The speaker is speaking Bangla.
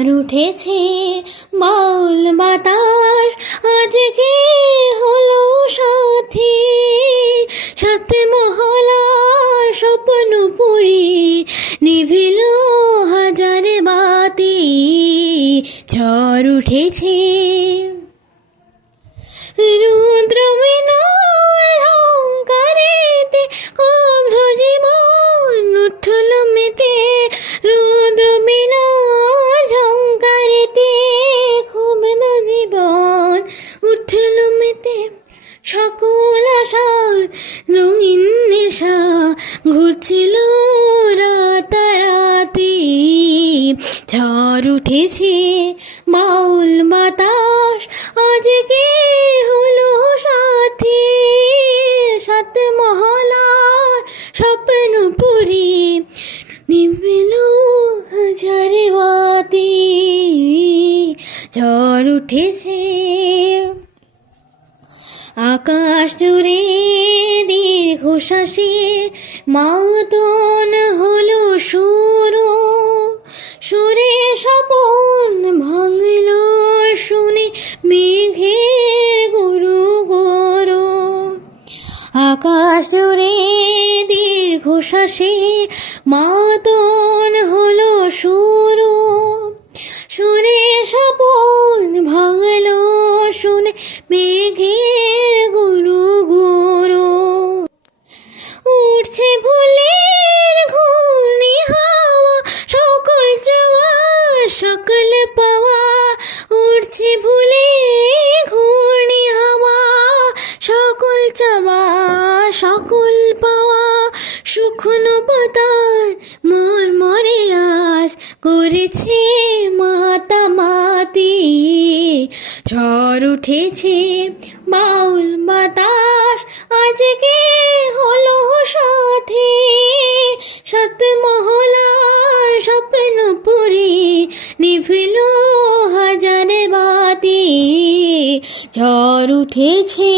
ঝড় উঠেছে বাউল বাতাস আজকে হলো সাথী, সাত মহলার স্বপ্ন পুরি নিভিল হাজার বাতি। ঝড় উঠেছে রুদ্র বিনার ঝঙ্কারেতে অবধ জীবন উঠল মেতে, রুদ্র বিনার ঝঙ্কারেতে ক্ষুব্ধ জীবন উঠল মেতে। সকল আশার রঙিন নেশা ঘুরছিল রাতারাতি। ঝড় উঠেছে বাউল বাতাস আজকে হলো সাথী, সাত মহলার স্বপ্ন পুরি নিভিল হাজার বাতি। ঝড় উঠেছে আকাশ জুড়ে দীর্ঘশ্বাসে মাতন হলো সুর, সুরে স্বপন ভাঙল শুনে মেঘের গুরু গুরু। আকাশ জুড়ে দীর্ঘশ্বাসে মাতন হলো সুর, সুরে স্বপন ভাঙল শুনে মেঘের গুরু গুরু। উঠছে ফুলের ঘূর্ণি হাওয়া সকল চাওয়া সকল পাওয়া, উঠছে ফুলের ঘূর্ণি হাওয়া সকল চাওয়া সকল পাওয়া। শুকনো পাতার মরমরে আজ করেছে মাতামাতি। ঝড় উঠেছে বাউল বাতাস আজকে হলো সাথী, সাত মহলার স্বপ্ন পুরি নিভিল হাজার বাতি। ঝড় উঠেছে